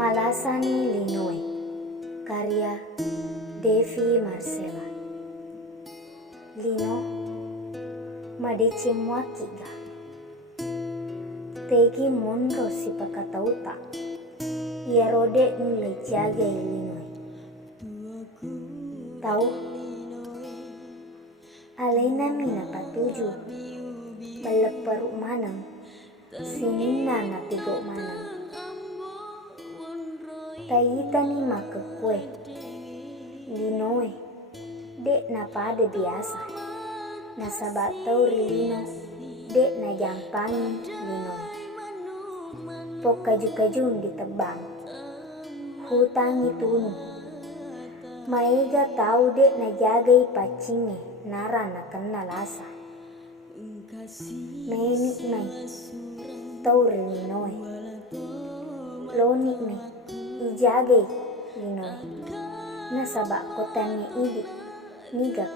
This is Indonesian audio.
Malasani Linoe, karya Devi Marcella. Lino madeci muakiga tegi monro si pakatauta ia rode nulai jaga Linoe. Tahu alena mina patuju baleparu manang sinina na pigo manang taita ni makekue Linoe dek na pada biasa nasaba tau rilino dek na jampangi Linoe pok kaju-kajun ditebang hutangi tunu maiga tahu dek na jagai pacinge nara na kenal asa menik mai tau Linoe lonik mai ijagai Linoe nasaba kotanya idi nigak